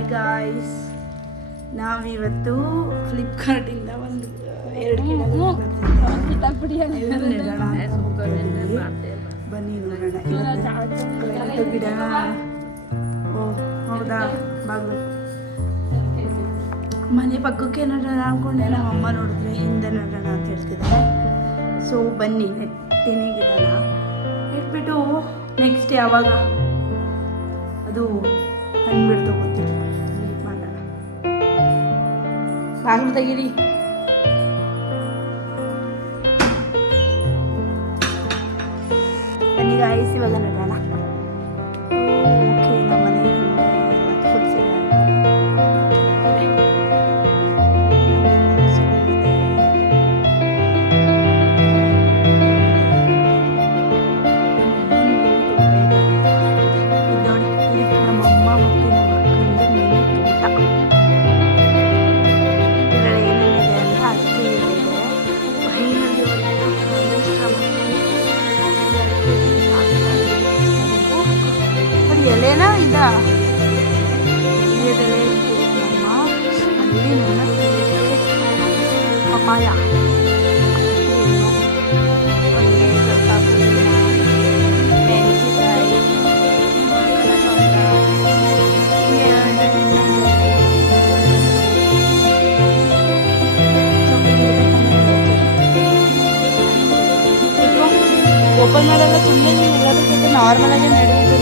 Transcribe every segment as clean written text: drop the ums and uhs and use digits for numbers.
Hi guys, ನಾವಿವತ್ತು ಫ್ಲಿಪ್ಕಾರ್ಟಿಂದ ಒಂದು 2 ಗಿಡ ಬನ್ನಿ ನೋಡೋಣ. ಗಿಡ ಓ ಹೌದಾ, ಬಾಗ್ಲು ಮನೆ ಪಕ್ಕಕ್ಕೆ ನೋಡೋಣ ಅಂದ್ಕೊಂಡೆ. ನಮ್ಮ ಅಮ್ಮ ನೋಡಿದ್ರೆ ಹಿಂದೆ ನೋಡೋಣ ಅಂತ ಹೇಳ್ತಿದ್ದಾರೆ. ಸೊ ಬನ್ನಿ ನೆಟ್ಟಿನಿ ಗಿಡನ ಇಟ್ಬಿಟ್ಟು ನೆಕ್ಸ್ಟ್ ಯಾವಾಗ ಅದು ಹಣ್ಣು ಬಿಡ್ತು ಗೊತ್ತಿಲ್ಲ, ವೇಟ್ ಮಾಡೋಣ. ಬಾಗಿಲು ತೆಗೀರಿ. ಬನ್ನಿ ಗಾಯ್ಸ್, ಇವಾಗ ನೋಡೋಣ. ಓಕೆ, ನಮ್ಮ ಮನೆ ಎಲೆನಾ ಇದ ಅಲ್ಲಿ ಪಪಾಯ ಮೆಣಸಿನಕಾಯಿ ಓಪನ್ ಮಾಡಲ್ಲ, ಸುಮ್ಮನೆ ಎಲ್ಲದಕ್ಕಿಂತ ನಾರ್ಮಲ್ ಆಗಿ ನಡೆಯುತ್ತೆ.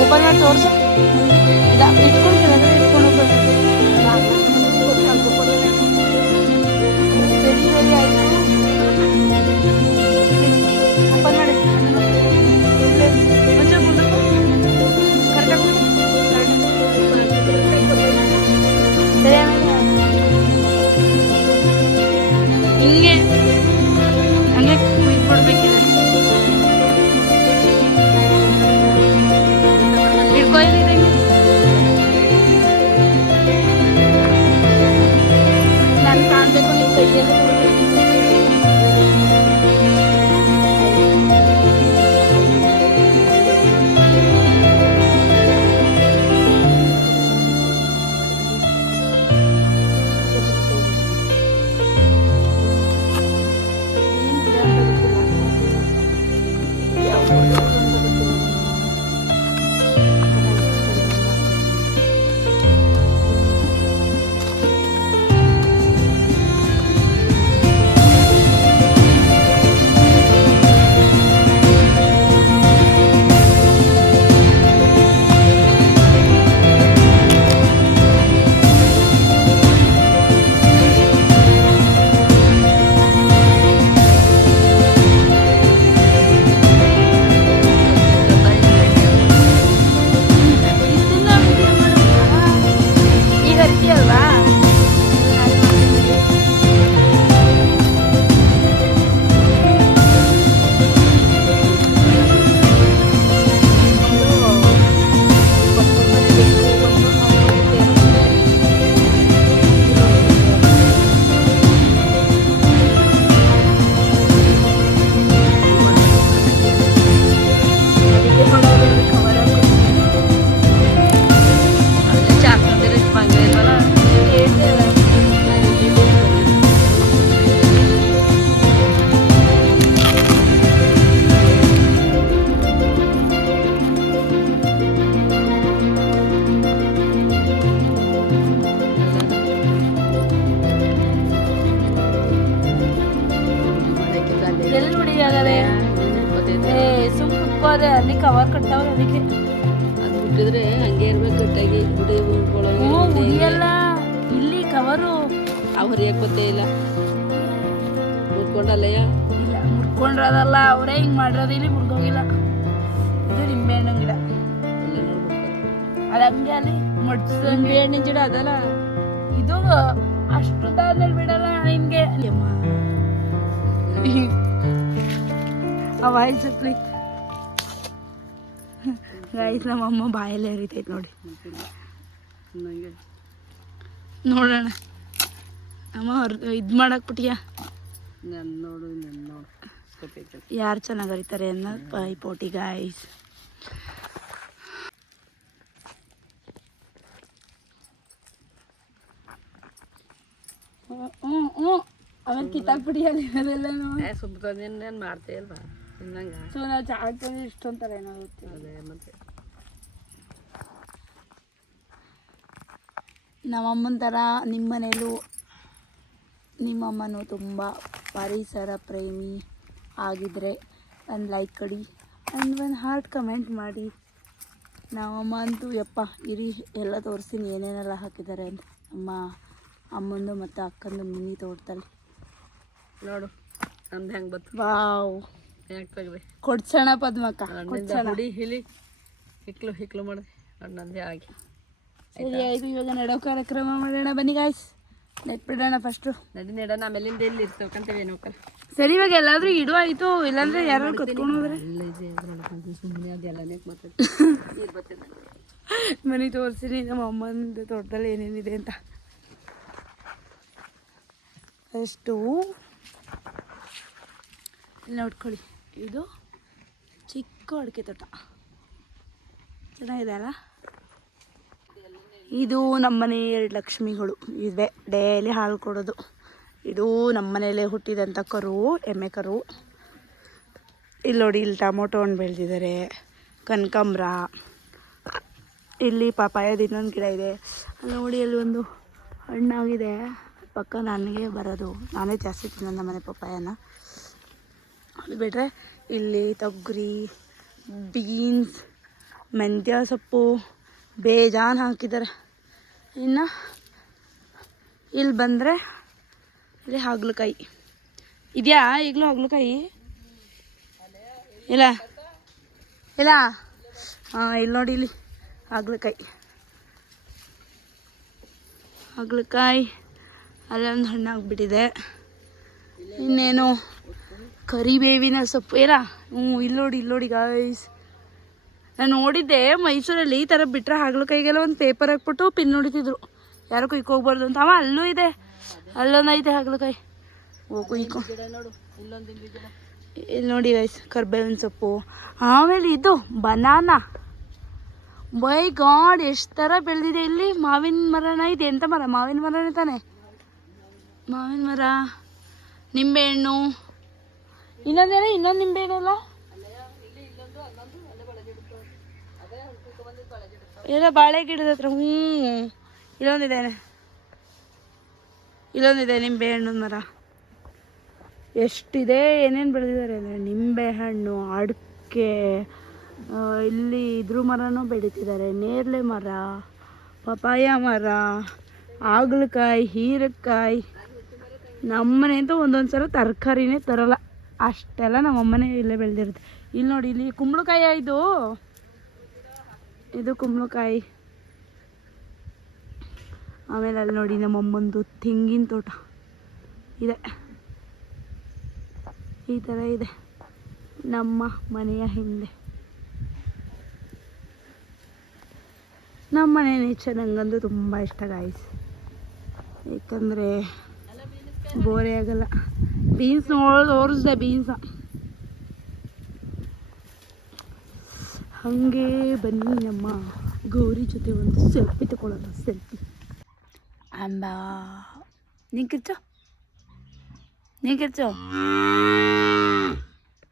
ಓಪನ್ ಮಾಡಿ ತೋರಿಸು. ಇಲ್ಲ ಇಟ್ಕೊಂಡು ಕೆಳಗಡೆ ಇಟ್ಕೊಂಡು ಹೋಗ್ಬೇಕು. ಸರಿ ಸರಿ ಆಯಿತು. ಓಪನ್ ಮಾಡಿ ಮುಂಚೆ ಕರೆಕ್ಟಾಗಿ ಸರಿ. ಆಮೇಲೆ ಹಿಂಗೆ ಹಂಗೆ ಕುಯ್ಕೊಡ್ಬೇಕಿದೆ. ನಾನು ಕಾಣಬೇಕು ನಿಮ್ಮ ಕೈಯಲ್ಲಿ. ಅಲ್ಲಿ ಕವರ್ ಕಟ್ಟಾವ್ರೆ, ಅದಕ್ಕೆ ಅದು ಬಿಟ್ಟಿದ್ರೆ ಹಂಗೆ ಇರ್ಬೇಕು ಗಟ್ಟಾಗಿ ಉಡಿಯಲ್ಲ. ಇಲ್ಲಿ ಕವರು ಅವ್ರು ಯಾಕೆ ಗೊತ್ತೇ ಇಲ್ಲ, ಮುರ್ಕೊಂಡಲ್ಲಯ್ಯ. ಇಲ್ಲ ಮುರ್ಕೊಂಡ್ರದಲ್ಲ, ಅವರೇ ಹಿಂಗೆ ಮಾಡಿರೋದು. ಇಲ್ಲಿ ಮುರ್ಗೋಗಿಲ್ಲ. ಇದು ನಿಂಬೆಹಣ್ಣಿನ ಗಿಡ. ಅದು ಹಂಗೆ ಅಲ್ಲಿ ಮಡ್ಸ ನಿಂಬೆಹಣ್ಣಿನ ಗಿಡ ಅದಲ್ಲ ಇದು. ಅಷ್ಟುದಾದ್ಮೇಲೆ ಬಿಡಲ್ಲ ನಿಮ್ಗೆ. ಆ ವಾಯ್ಸಕ್ಲಿ ಗೈಸ್, ನಮ್ಮಮ್ಮ ಬಾಯಲ್ಲೇ ಹರಿತೈತೆ ನೋಡಿ. ನೋಡೋಣ ಅಮ್ಮ ಇದು ಮಾಡಕ್ಕೆ ಬಿಟ್ಟಿಯಾ. ಯಾರು ಚೆನ್ನಾಗಿ ಹರಿತಾರೆ ಅನ್ನೋದು ಪೈಪೋಟಿ ಗಾಯ್ಸ್. ಹ್ಞೂ ಹ್ಞೂ ಆಮೇಲೆ ಕಿತ್ತಾಕ್ಬಿಡಿ ಅಲ್ಲಿ ಅದೆಲ್ಲನೂ ಸುಮ್ಮ ನೀನು ಮಾಡ್ತೇ ಅಲ್ವಾ ತಿನ್ನಂಗ ಸೊ ನಾವು ಚಾಟ್ ಬಂದು ಇಷ್ಟೊಂತಾರೆ ಏನಾಗುತ್ತೆ ಅದೇ ಮತ್ತೆ ನಮ್ಮಮ್ಮನ ಥರ ನಿಮ್ಮ ಮನೇಲೂ ನಿಮ್ಮಮ್ಮನೂ ತುಂಬ ಪರಿಸರ ಪ್ರೇಮಿ ಆಗಿದ್ದರೆ ಒಂದು ಲೈಕ್ ಕೊಡಿ ಆ್ಯಂಡ್ ಒಂದು ಹಾರ್ಟ್ ಕಮೆಂಟ್ ಮಾಡಿ. ನಮ್ಮಮ್ಮ ಅಂತೂ ಯಪ್ಪ ಇರಿ ಎಲ್ಲ ತೋರಿಸ್ತೀನಿ ಏನೇನೆಲ್ಲ ಹಾಕಿದ್ದಾರೆ ಅಂತ. ನಮ್ಮ ಅಮ್ಮಂದು ಮತ್ತು ಅಕ್ಕಂದು ಮಿನಿ ತೋಟದಲ್ಲಿ ನೋಡು ನಮ್ದು ಹೆಂಗೆ ಬತ್ತು. ವಾವ್ ಯಾಕೆ ತೆಗ್ದೆ ಕೊಡ್ಸೋಣ ಪದ್ಮಕ್ಕ ಹುಡಿ ಹಿಲಿ ಹಿಕ್ಲು ಮಾಡಿದೆ ಅಣ್ಣಂದೇ ಆಗಿ ಸರಿ ಆಯಿತು. ಇವಾಗ ನೆಡೋ ಕಾರ್ಯಕ್ರಮ ಮಾಡೋಣ ಬನ್ನಿ ಗಾಯ್ಸ್. ನೆಟ್ ಬಿಡೋಣ ಫಸ್ಟು. ನಡಿ ನೆಡೋಣ ಆಮೇಲಿಂದ ಎಲ್ಲಿ ಇರ್ತಕ್ಕಂತೇವೆ ನೋಕಲ್. ಸರಿ ಇವಾಗ ಎಲ್ಲಾದರೂ ಇಡು ಆಯಿತು, ಇಲ್ಲಾಂದ್ರೆ ಯಾರು ಕತ್ಕೊಂಡು ಹೋದ್ರೆ ಸುಮ್ಮನೆ ಅದೆಲ್ಲನೇ ಮನೆ ತೋರಿಸ್ತೀನಿ ನಮ್ಮ ಅಮ್ಮನ ತೋಟದಲ್ಲಿ ಏನೇನಿದೆ ಅಂತ. ಅಷ್ಟು ಇಲ್ಲಿ ನೋಡ್ಕೊಳ್ಳಿ, ಇದು ಚಿಕ್ಕ ಅಡಿಕೆ ತೋಟ ಚೆನ್ನಾಗಿದೆ ಅಲ್ಲ. ಇದು ನಮ್ಮನೆ 2 ಲಕ್ಷ್ಮಿಗಳು ಇವೆ, ಡೈಲಿ ಹಾಲು ಕೊಡೋದು. ಇದು ನಮ್ಮನೇಲೇ ಹುಟ್ಟಿದಂಥ ಕರು, ಎಮ್ಮೆ ಕರು. ಇಲ್ಲಿ ನೋಡಿ, ಇಲ್ಲಿ ಟೊಮೊಟೊ ಹಣ್ಣು ಬೆಳೆದಿದ್ದಾರೆ, ಕನಕಾಂಬ್ರ, ಇಲ್ಲಿ ಪಪಾಯದ ಇನ್ನೊಂದು ಗಿಡ ಇದೆ. ಅಲ್ಲಿ ನೋಡಿ, ಅಲ್ಲಿ ಒಂದು ಹಣ್ಣಾಗಿದೆ, ಪಕ್ಕ ನನಗೆ ಬರೋದು, ನಾನೇ ಜಾಸ್ತಿ ತಿನ್ನೋದು ನಮ್ಮನೆ ಪಪಾಯನ. ಅದು ಬಿಟ್ಟರೆ ಇಲ್ಲಿ ತೊಗರಿ, ಬೀನ್ಸ್, ಮೆಂತ್ಯ ಸೊಪ್ಪು ಬೇಜಾನ್ ಹಾಕಿದ್ದಾರೆ. ಇನ್ನು ಇಲ್ಲಿ ಬಂದರೆ ಇಲ್ಲಿ ಹಾಗಲಕಾಯಿ ಇದೆಯಾ, ಈಗಲೂ ಹಾಗಲಕಾಯಿ ಇಲ್ಲ ಇಲ್ಲ. ಹಾಂ, ಇಲ್ಲಿ ನೋಡಿ, ಇಲ್ಲಿ ಹಾಗಲಕಾಯಿ ಅಲ್ಲೊಂದು ಹಣ್ಣಾಗ್ಬಿಟ್ಟಿದೆ. ಇನ್ನೇನು ಕರಿಬೇವಿನ ಸೊಪ್ಪು ಇಲ್ಲ. ಇಲ್ಲಿ ನೋಡಿ ಗಾಯ್ಸ್, ನಾನು ನೋಡಿದ್ದೆ ಮೈಸೂರಲ್ಲಿ ಈ ಥರ ಬಿಟ್ಟರೆ ಹಾಗಲಕಾಯಿಗೆಲ್ಲ ಒಂದು ಪೇಪರ್ ಹಾಕ್ಬಿಟ್ಟು ಪಿನ್ ಹೊಡಿತಿದ್ರು, ಯಾರು ಕುಯ್ಕೋಗ್ಬಾರ್ದು ಅಂತ. ಅವ ಅಲ್ಲೂ ಇದೆ, ಅಲ್ಲೊಂದು ಐತೆ ಹಾಗಲಕಾಯಿ. ಕುಯ್ಕೊ. ಇಲ್ಲಿ ನೋಡಿ ಗೈಸ್, ಕರಿಬೇವಿನ ಸೊಪ್ಪು. ಆಮೇಲೆ ಇದು ಬನಾನಾ, ಬೈ ಗಾಡ್ ಎಷ್ಟು ಥರ ಬೆಳೆದಿದೆ ಇಲ್ಲಿ. ಮಾವಿನ ಮರನ ಇದೆ, ಎಂಥ ಮರ? ಮಾವಿನ ಮರನೇ ತಾನೆ, ಮಾವಿನ ಮರ, ನಿಂಬೆಹಣ್ಣು, ಇನ್ನೊಂದು ನಿಂಬೆಹಣ್ಣಲ್ಲ ಎಲ್ಲ ಬಾಳೆ ಗಿಡದ ಹತ್ರ. ಇಲ್ಲೊಂದಿದೆ ನಿಂಬೆಹಣ್ಣು ಮರ. ಎಷ್ಟಿದೆ, ಏನೇನು ಬೆಳೆದಿದ್ದಾರೆ ಅಂದರೆ ನಿಂಬೆಹಣ್ಣು, ಅಡಿಕೆ, ಇಲ್ಲಿ ಇದ್ರ ಮರನೂ ಬೆಳೀತಿದ್ದಾರೆ, ನೇರಳೆ ಮರ, ಪಪಾಯ ಮರ, ಹಾಗಲಕಾಯಿ, ಹೀರೆಕಾಯಿ. ನಮ್ಮನೆ ಅಂತೂ ಒಂದೊಂದು ಸಲ ತರಕಾರಿನೇ ತರಲ್ಲ, ಅಷ್ಟೆಲ್ಲ ನಮ್ಮಮ್ಮನೇ ಇಲ್ಲೇ ಬೆಳೆದಿರುತ್ತೆ. ಇಲ್ಲಿ ನೋಡಿ, ಇಲ್ಲಿ ಕುಂಬಳಕಾಯಿ, ಇದು ಕುಂಬಳಕಾಯಿ. ಆಮೇಲೆ ಅಲ್ಲಿ ನೋಡಿ ನಮ್ಮಮ್ಮಂದು ತೆಂಗಿನ ತೋಟ ಇದೆ. ಈ ಥರ ಇದೆ ನಮ್ಮ ಮನೆಯ ಹಿಂದೆ. ನಮ್ಮ ಮನೆ ನೇಚರ್ ನನಗಂತೂ ತುಂಬ ಇಷ್ಟ ಗಾಯ್ಸ್, ಏಕೆಂದರೆ ಬೋರೇ ಆಗಲ್ಲ. ಬೀನ್ಸ್ ತೋರಿಸ್ದೆ, ಬೀನ್ಸ. ಹಾಗೆ ಬನ್ನಿ ನಮ್ಮ ಗೌರಿ ಜೊತೆ ಒಂದು ಸೆಲ್ಫಿ ತಗೊಳ್ಳೋಣ. ಸೆಲ್ಫಿ ಅಂಬ ನೀ ಕಿರ್ಚೋ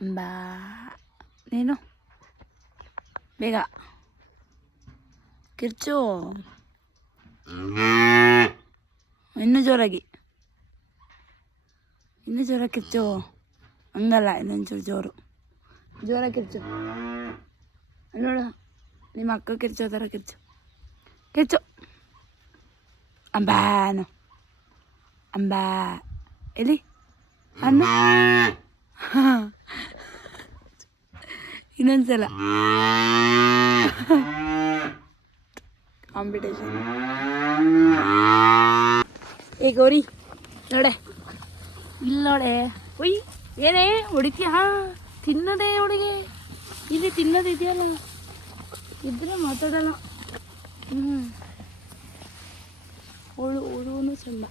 ಅಂಬ, ನೀನು ಬೇಗ ಕಿರ್ಚೋ, ಇನ್ನೂ ಜೋರಾಗಿ ಕಿರ್ಚೋ. ಹಂಗಲ್ಲ, ಇನ್ನೊಂಚೂರು ಜೋರಾಗಿ ಕಿರ್ಚು. ನೋಡು, ನಿಮ್ಮ ಅಕ್ಕ ಕಿರ್ಚೋ ಥರ ಕಿರ್ಚು. ಅಂಬಾನು ಅಂಬಾ, ಎಲ್ಲಿ ಅನ್ನ. ಇನ್ನೊಂದ್ಸಲ ಕಾಂಪಿಟೇಷನ್. ಏ ಗೌರಿ ನೋಡೆ, ಇಲ್ಲಿ ನೋಡೆ. ಒಯ್ ಏನೇ ಹೊಡಿತೀಯ? ತಿನ್ನೋದೇ ಹುಡುಗಿ, ಇಲ್ಲಿ ತಿನ್ನೋದು ಇದೆಯಲ್ಲ, ಇದ್ರೆ ಮಾತಾಡಲ್ಲ. ಹುಳುನು ಚಂದ.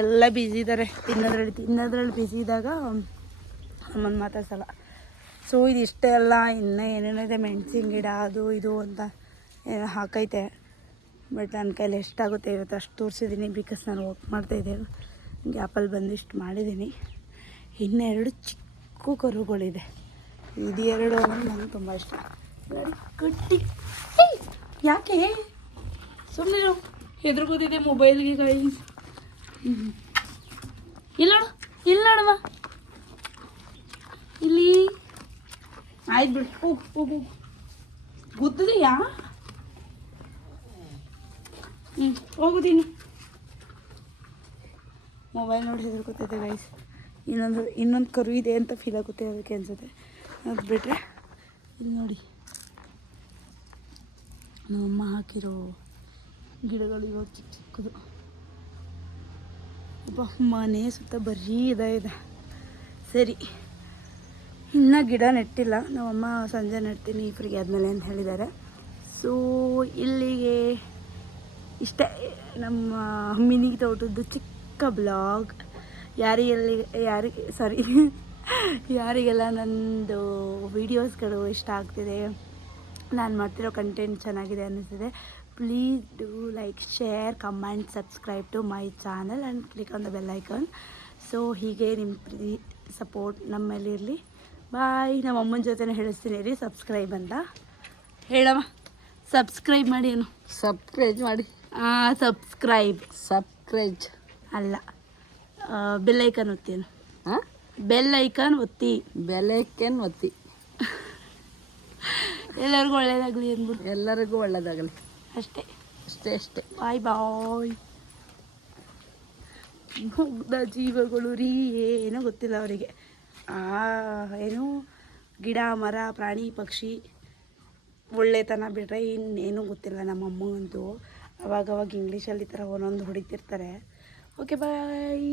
ಎಲ್ಲ ಬ್ಯುಸಿ ಇದ್ದಾರೆ ತಿನ್ನೋದ್ರಲ್ಲಿ ಬ್ಯುಸಿ ಇದ್ದಾಗ ಅಮ್ಮನ ಮಾತಾಡ್ಸಲ್ಲ. ಸೊ ಇದಿಷ್ಟೇ ಅಲ್ಲ, ಇನ್ನೂ ಏನೇನಿದೆ, ಮೆಣಸಿನ ಗಿಡ ಅದು ಇದು ಅಂತ ಹಾಕೈತೆ. ಬಟ್ ನನ್ನ ಕೈಲಿ ಎಷ್ಟಾಗುತ್ತೆ ಇವತ್ತು ಅಷ್ಟು ತೋರಿಸಿದ್ದೀನಿ, ಬಿಕಾಸ್ ನಾನು ವರ್ಕ್ ಮಾಡ್ತಾಯಿದ್ದೇನೆ. ಗ್ಯಾಪಲ್ಲಿ ಬಂದಿಷ್ಟು ಮಾಡಿದ್ದೀನಿ. ಇನ್ನೆರಡು ಚಿಕ್ಕ ಕರುಗಳಿದೆ, ಇದು ಎರಡು ಅಂದರೆ ನನಗೆ ತುಂಬ ಇಷ್ಟ. ನೋಡಿ ಗಟ್ಟಿ. ಯಾಕೆ ಸುಮ್ಮನೆ ಹೆದರ್ಕೋತಿದೆ ಮೊಬೈಲ್ಗೆ ಕೈ. ಇಲ್ಲ ನೋಡಮ್ಮ, ಇಲ್ಲಿ ಆಯ್ತು ಬಿಡಿ, ಹೋಗು ಹೋಗು. ಗುದ್ದದೆಯಾ? ಹೋಗುದೀನಿ. ಮೊಬೈಲ್ ನೋಡಿ ಹೆದರ್ಕೋತೈತೆ ಗೈಸ್. ಇನ್ನೊಂದು ಕರು ಇದೆ ಅಂತ ಫೀಲ್ ಆಗುತ್ತೆ, ಅದಕ್ಕೆ ಅನಿಸುತ್ತೆ. ಅದು ಬಿಟ್ಟರೆ ಇಲ್ಲಿ ನೋಡಿ ನಮ್ಮಮ್ಮ ಹಾಕಿರೋ ಗಿಡಗಳು ಇವಾಗ ಚಿಕ್ಕ ಚಿಕ್ಕದು. ಅಪ್ಪ ಮನೆ ಸುತ್ತ ಬರೀ ಇದೆ. ಸರಿ, ಇನ್ನೂ ಗಿಡ ನೆಟ್ಟಿಲ್ಲ, ನಮ್ಮಮ್ಮ ಸಂಜೆ ನೆಡ್ತೀನಿ ಫ್ರೀ ಆದಮೇಲೆ ಅಂತ ಹೇಳಿದ್ದಾರೆ. ಸೊ ಇಲ್ಲಿಗೆ ಇಷ್ಟೇ ನಮ್ಮ ಮಿನಿ ತೋಟದ್ದು ಚಿಕ್ಕ ಬ್ಲಾಗ್. ಯಾರಿಗೆಲ್ಲ ನನ್ನದು ವೀಡಿಯೋಸ್ಗಳು ಇಷ್ಟ ಆಗ್ತಿದೆ, ನಾನು ಮಾಡ್ತಿರೋ ಕಂಟೆಂಟ್ ಚೆನ್ನಾಗಿದೆ ಅನ್ನಿಸ್ತಿದೆ, please do like, share, comment, subscribe to my channel and click on the bell icon. So ಹೀಗೆ ನಿಮ್ಮ ಪ್ರೀತಿ ಸಪೋರ್ಟ್ ನಮ್ಮ ಮೇಲೆ ಇರಲಿ. ಬಾಯ್. ನಮ್ಮ ಅಮ್ಮನ ಜೊತೆನೇ ಹೇಳಿಸ್ತೀನಿ ರೀ ಸಬ್ಸ್ಕ್ರೈಬ್ ಅಂತ. ಹೇಳಮ್ಮ, ಸಬ್ಸ್ಕ್ರೈಬ್ ಮಾಡಿ. ಏನು ಸಬ್ಸ್ಕ್ರೈಬ್ ಮಾಡಿ? ಸಬ್ಸ್ಕ್ರೈಬ್ ಅಲ್ಲ, ಬೆಲ್ ಐಕಾನ್ ಒತ್ತೀನಿ. ಹಾಂ, ಬೆಲ್ ಐಕಾನ್ ಒತ್ತಿ. ಎಲ್ಲರಿಗೂ ಒಳ್ಳೇದಾಗಲಿ ಅಂದ್ಬಿಟ್ಟು. ಎಲ್ಲರಿಗೂ ಒಳ್ಳೇದಾಗಲಿ. ಅಷ್ಟೇ. ಬಾಯ್. ಮುಗ್ಧ ಜೀವಗಳು ರೀ, ಏನೋ ಗೊತ್ತಿಲ್ಲ ಅವರಿಗೆ. ಏನು ಗಿಡ ಮರ ಪ್ರಾಣಿ ಪಕ್ಷಿ ಒಳ್ಳೆತನ ಬಿಟ್ಟರೆ ಇನ್ನೇನೂ ಗೊತ್ತಿಲ್ಲ ನಮ್ಮ ಅಮ್ಮಂಗಂತೂ. ಅವಾಗವಾಗ ಇಂಗ್ಲೀಷಲ್ಲಿ ಈ ಥರ ಒಂದೊಂದು ಹೊಡಿತಿರ್ತಾರೆ. Okay bye.